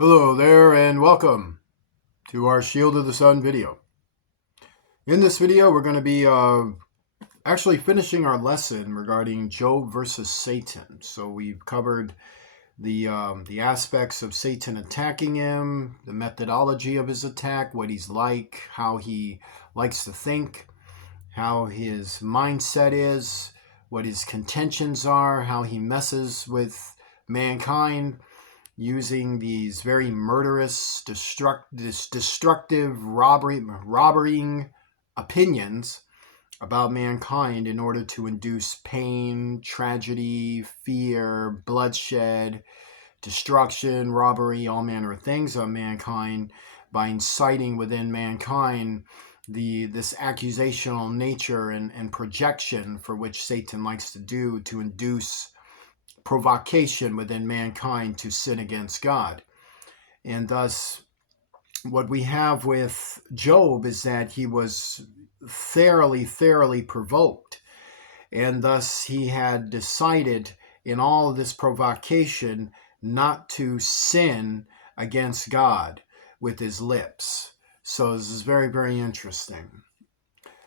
Hello there and welcome to our Shield of the Sun video. In this video we're going to be actually finishing our lesson regarding Job versus Satan. So we've covered the aspects of Satan attacking him, the methodology of his attack, what he's like, how he likes to think, how his mindset is, what his contentions are, how he messes with mankind, using these very murderous, destructive, robbering opinions about mankind in order to induce pain, tragedy, fear, bloodshed, destruction, robbery, all manner of things on mankind by inciting within mankind this accusational nature and projection for which Satan likes to do to induce provocation within mankind to sin against God. And thus, what we have with Job is that he was thoroughly provoked. And thus, he had decided in all of this provocation not to sin against God with his lips. So, this is very interesting.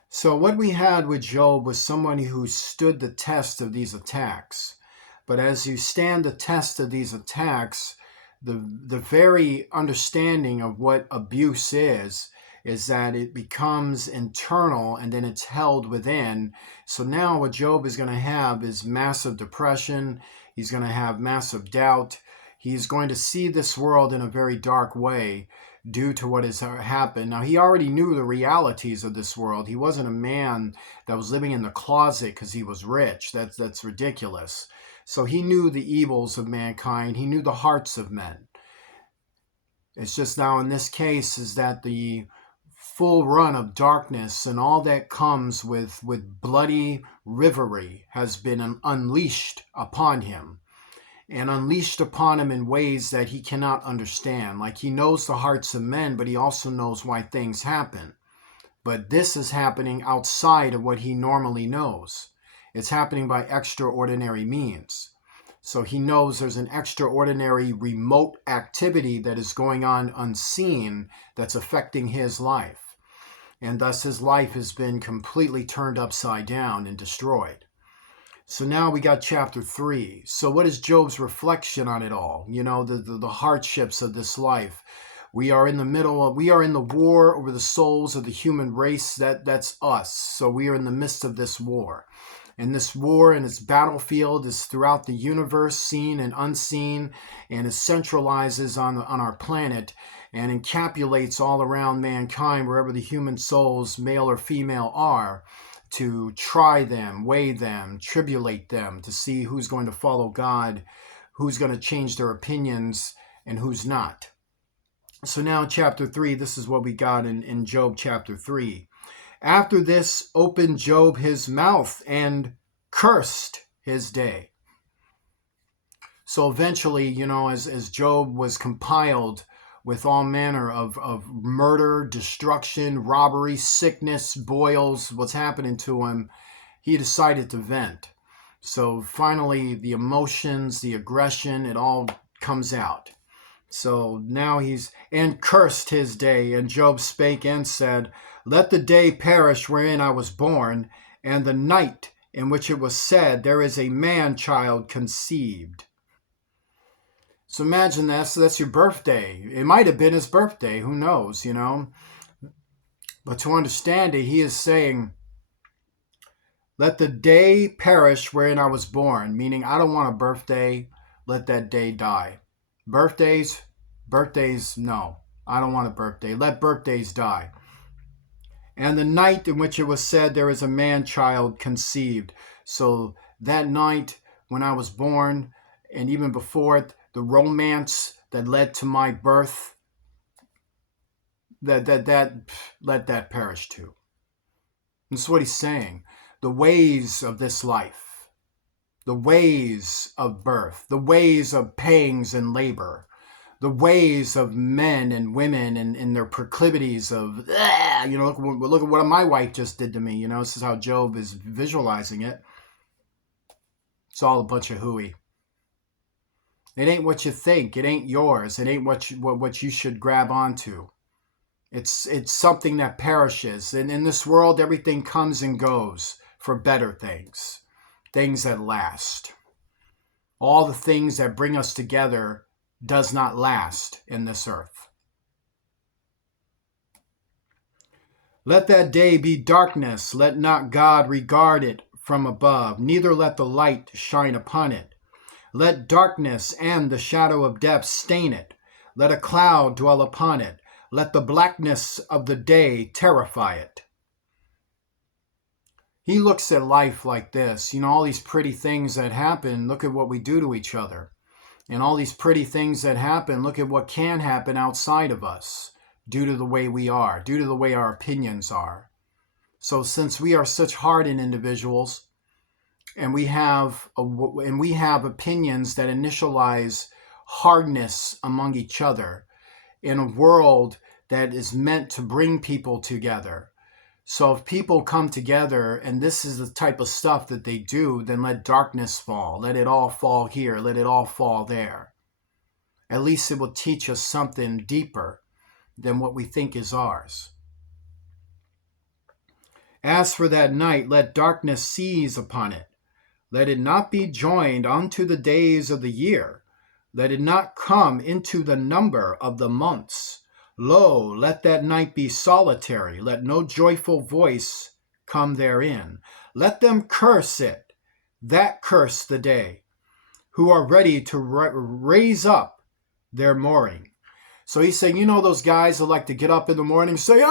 So, what we had with Job was someone who stood the test of these attacks. But as you stand the test of these attacks, the very understanding of what abuse is that it becomes internal and then it's held within. So now what Job is going to have is massive depression. He's going to have massive doubt. He's going to see this world in a very dark way due to what has happened. Now, he already knew the realities of this world. He wasn't a man that was living in the closet because he was rich. That's ridiculous. So he knew the evils of mankind. He knew the hearts of men. It's just now in this case is that the full run of darkness and all that comes with bloody rivalry has been unleashed upon him. And unleashed upon him in ways that he cannot understand. Like he knows the hearts of men, but he also knows why things happen. But this is happening outside of what he normally knows. It's happening by extraordinary means. So he knows there's an extraordinary remote activity that is going on unseen that's affecting his life. And thus his life has been completely turned upside down and destroyed. So now we got chapter 3. So what is Job's reflection on it all? You know, the hardships of this life. We are in the war over the souls of the human race. That's us. So we are in the midst of this war. And this war and its battlefield is throughout the universe, seen and unseen, and it centralizes on our planet and encapsulates all around mankind, wherever the human souls, male or female, are, to try them, weigh them, tribulate them, to see who's going to follow God, who's going to change their opinions, and who's not. So now chapter 3, this is what we got in Job chapter 3. After this opened Job his mouth and cursed his day. So eventually, you know, as Job was compiled with all manner of murder, destruction, robbery, sickness, boils, what's happening to him, he decided to vent. So finally, the emotions, the aggression, it all comes out. So now and cursed his day, and Job spake and said, let the day perish wherein I was born, and the night in which it was said, there is a man-child conceived. So imagine that. So that's your birthday. It might have been his birthday. Who knows, you know? But to understand it, he is saying, let the day perish wherein I was born, meaning I don't want a birthday. Let that day die. Birthdays, no. I don't want a birthday. Let birthdays die. And the night in which it was said, there is a man-child conceived. So that night when I was born, and even before it, the romance that led to my birth, let that perish too. That's what he's saying. The ways of this life, the ways of birth, the ways of pangs and labor, the ways of men and women and their proclivities of, you know, look at what my wife just did to me. You know, this is how Job is visualizing it. It's all a bunch of hooey. It ain't what you think. It ain't yours. It ain't what you should grab onto. It's something that perishes. And in this world, everything comes and goes for better things, things that last. All the things that bring us together does not last in this earth. Let that day be darkness. Let not God regard it from above, neither let the light shine upon it. Let darkness and the shadow of death stain it. Let a cloud dwell upon it. Let the blackness of the day terrify it. He looks at life like this. All these pretty things that happen, look at what we do to each other. And all these pretty things that happen, look at what can happen outside of us due to the way we are, due to the way our opinions are. So since we are such hardened individuals, and we have opinions that initialize hardness among each other in a world that is meant to bring people together. So if people come together and this is the type of stuff that they do, then let darkness fall. Let it all fall here. Let it all fall there. At least it will teach us something deeper than what we think is ours. As for that night, let darkness seize upon it. Let it not be joined unto the days of the year. Let it not come into the number of the months. Lo, let that night be solitary. Let no joyful voice come therein. Let them curse it, that curse the day, who are ready to raise up their mooring. So he's saying, those guys that like to get up in the morning and say,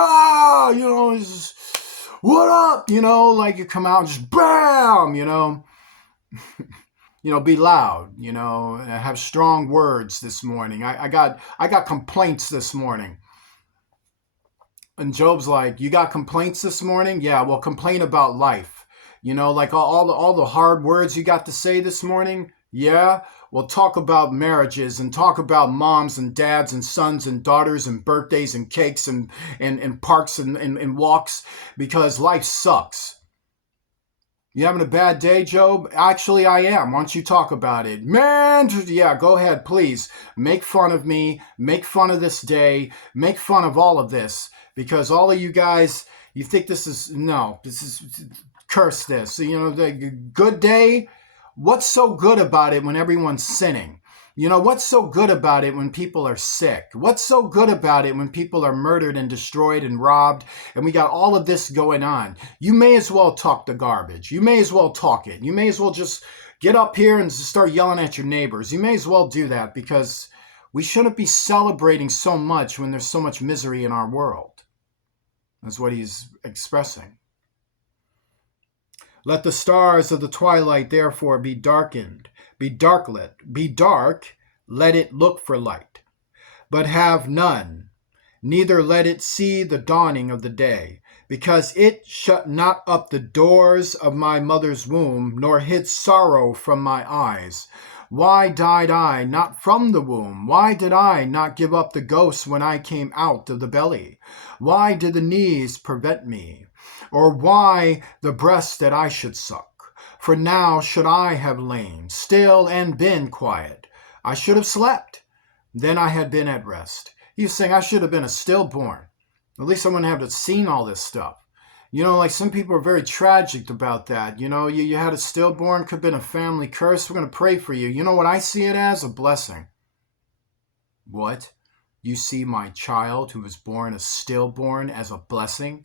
what up? Like you come out and just bam, be loud, have strong words this morning. I got complaints this morning. And Job's like, you got complaints this morning? Yeah, well, complain about life. Like all the hard words you got to say this morning? Yeah, well, talk about marriages and talk about moms and dads and sons and daughters and birthdays and cakes and parks and walks, because life sucks. You having a bad day, Job? Actually, I am. Why don't you talk about it? Man, yeah, go ahead, please. Make fun of me. Make fun of this day. Make fun of all of this. Because all of you guys, you think this is curse this. The good day, what's so good about it when everyone's sinning? What's so good about it when people are sick? What's so good about it when people are murdered and destroyed and robbed? And we got all of this going on. You may as well talk the garbage. You may as well talk it. You may as well just get up here and start yelling at your neighbors. You may as well do that, because we shouldn't be celebrating so much when there's so much misery in our world. That's what he's expressing. Let the stars of the twilight therefore be darkened, be darklit, be dark, let it look for light, but have none, neither let it see the dawning of the day, because it shut not up the doors of my mother's womb, nor hid sorrow from my eyes. Why died I not from the womb? Why did I not give up the ghost when I came out of the belly? Why did the knees prevent me? Or why the breast that I should suck? For now should I have lain still and been quiet. I should have slept, then I had been at rest. He was saying I should have been a stillborn. At least I wouldn't have seen all this stuff. Like some people are very tragic about that. You had a stillborn, could have been a family curse. We're going to pray for you. You know what I see it as? A blessing. What? You see my child who was born a stillborn as a blessing?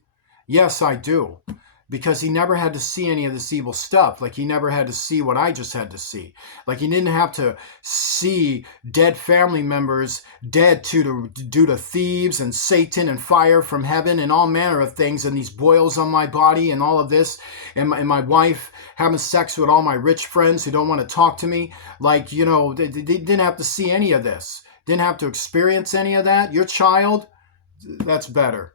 Yes, I do. Because he never had to see any of this evil stuff. Like he never had to see what I just had to see. Like he didn't have to see dead family members dead due to thieves and Satan and fire from heaven and all manner of things, and these boils on my body and all of this, and my wife having sex with all my rich friends who don't want to talk to me. Like, they didn't have to see any of this. Didn't have to experience any of that. Your child, that's better.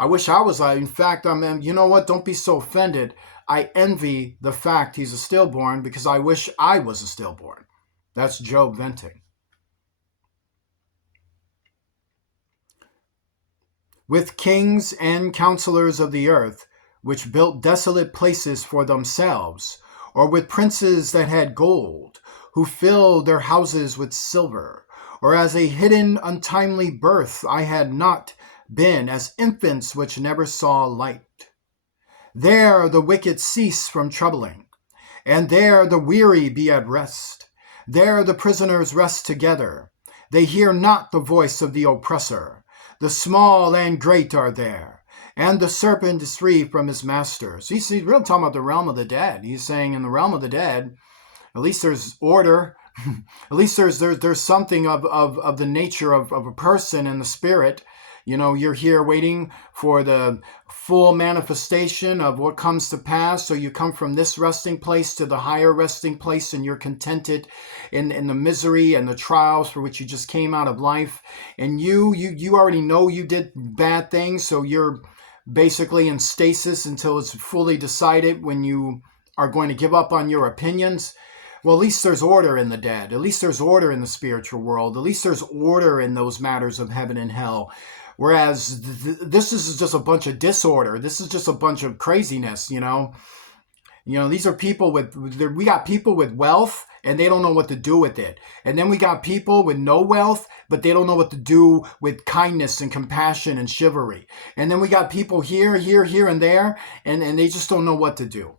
I wish I was. In fact, you know what? Don't be so offended. I envy the fact he's a stillborn, because I wish I was a stillborn. That's Job venting. With kings and counselors of the earth, which built desolate places for themselves, or with princes that had gold, who fill their houses with silver, or as a hidden untimely birth I had not been, as infants which never saw light. There the wicked cease from troubling, and there the weary be at rest. There the prisoners rest together. They hear not the voice of the oppressor. The small and great are there, and the serpent is free from his masters. He's really talking about the realm of the dead. He's saying in the realm of the dead, at least there's order. At least there's something of the nature of a person in the spirit. You know, you're here waiting for the full manifestation of what comes to pass. So you come from this resting place to the higher resting place, and you're contented in the misery and the trials for which you just came out of life. And you already know you did bad things, so you're basically in stasis until it's fully decided when you are going to give up on your opinions. Well, at least there's order in the dead. At least there's order in the spiritual world. At least there's order in those matters of heaven and hell. Whereas this is just a bunch of disorder. This is just a bunch of craziness, you know. You know, these are people we got people with wealth, and they don't know what to do with it. And then we got people with no wealth, but they don't know what to do with kindness and compassion and chivalry. And then we got people here, and there, and they just don't know what to do.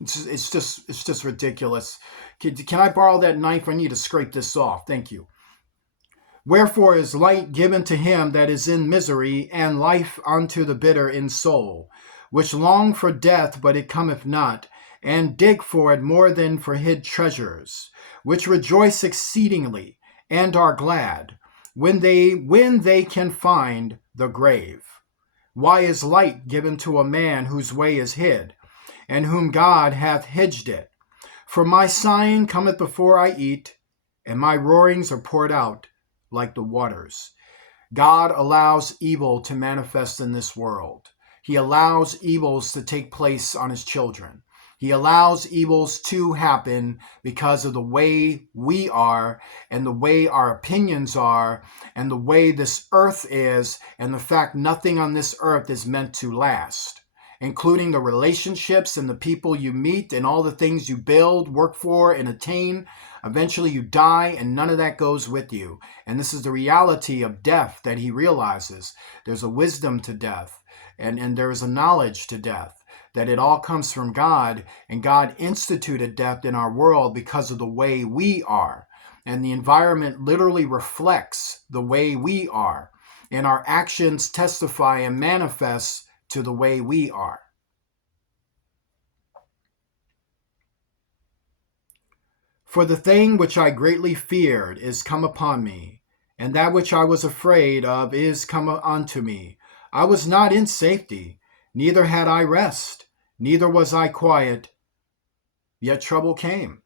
It's just ridiculous. Can I borrow that knife? I need to scrape this off. Thank you. Wherefore is light given to him that is in misery, and life unto the bitter in soul, which long for death, but it cometh not, and dig for it more than for hid treasures, which rejoice exceedingly, and are glad, when they can find the grave. Why is light given to a man whose way is hid, and whom God hath hedged it? For my sighing cometh before I eat, and my roarings are poured out like the waters. God allows evil to manifest in this world. He allows evils to take place on his children. He allows evils to happen because of the way we are, and the way our opinions are, and the way this earth is, and the fact nothing on this earth is meant to last, including the relationships and the people you meet and all the things you build, work for, and attain. Eventually you die, and none of that goes with you. And this is the reality of death that he realizes. There's a wisdom to death, and there is a knowledge to death, that it all comes from God, and God instituted death in our world because of the way we are. And the environment literally reflects the way we are, and our actions testify and manifest to the way we are. For the thing which I greatly feared is come upon me, and that which I was afraid of is come unto me. I was not in safety, neither had I rest, neither was I quiet, yet trouble came.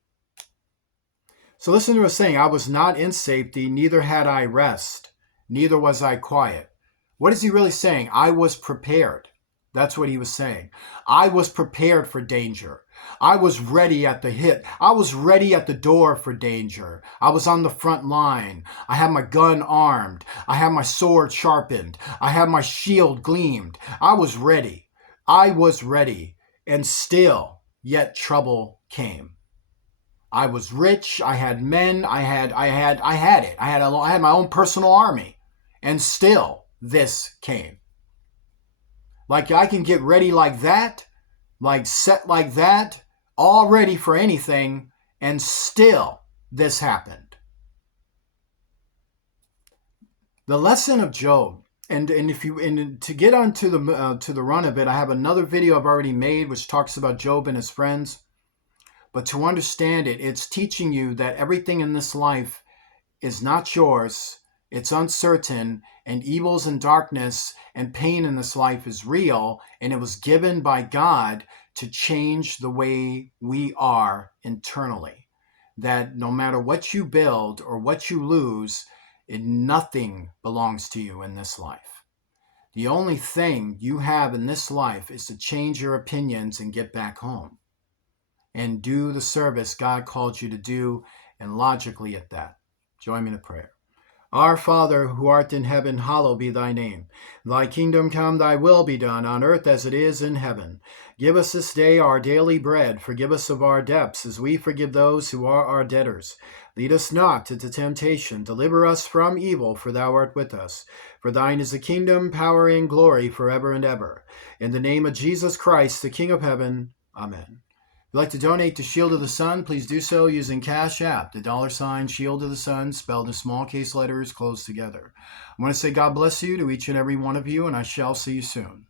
So listen to what saying, I was not in safety, neither had I rest, neither was I quiet. What is he really saying? I was prepared. That's what he was saying. I was prepared for danger. I was ready at the hit. I was ready at the door for danger. I was on the front line. I had my gun armed. I had my sword sharpened. I had my shield gleamed. I was ready. I was ready. And still, yet trouble came. I was rich. I had men. I had it. I had my own personal army. And still, this came. Like I can get ready like that, like set like that, all ready for anything, and still this happened. The lesson of Job, and to get onto the run of it, I have another video I've already made which talks about Job and his friends. But to understand it, it's teaching you that everything in this life is not yours. It's uncertain, and evils and darkness and pain in this life is real, and it was given by God to change the way we are internally. That no matter what you build or what you lose, nothing belongs to you in this life. The only thing you have in this life is to change your opinions and get back home and do the service God called you to do, and logically at that. Join me in a prayer. Our Father, who art in heaven, hallowed be thy name. Thy kingdom come, thy will be done, on earth as it is in heaven. Give us this day our daily bread. Forgive us of our debts, as we forgive those who are our debtors. Lead us not into temptation. Deliver us from evil, for thou art with us. For thine is the kingdom, power, and glory, forever and ever. In the name of Jesus Christ, the King of heaven. Amen. If you'd like to donate to Shield of the Sun, please do so using Cash App, the $ Shield of the Sun, spelled in small case letters, closed together. I want to say God bless you to each and every one of you, and I shall see you soon.